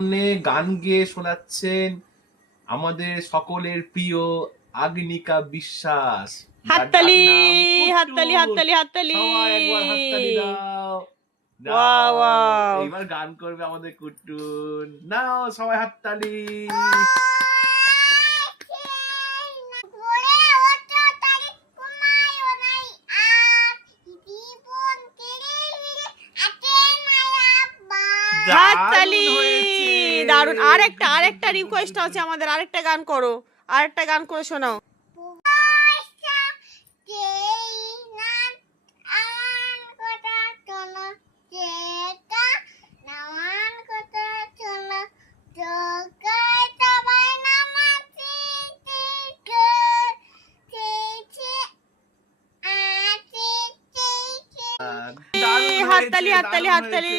গান গেয়ে শোনাচ্ছেন আমাদের সকলের প্রিয় আগনিকা বিশ্বাস। হাততালি হাততালি হাততালি হাততালি। সবাই একবার হাততালি দাও। Wow wow. এইবার গান করবে আমাদের কুট্টুন। নাও সবাই হাততালি। হাততালি দারুন। আরেকটা রিকোয়েস্ট আছে আমাদের, আরেকটা গান করো, আরেকটা গান করে শোনাও। হাততালি হাততালি হাততালি।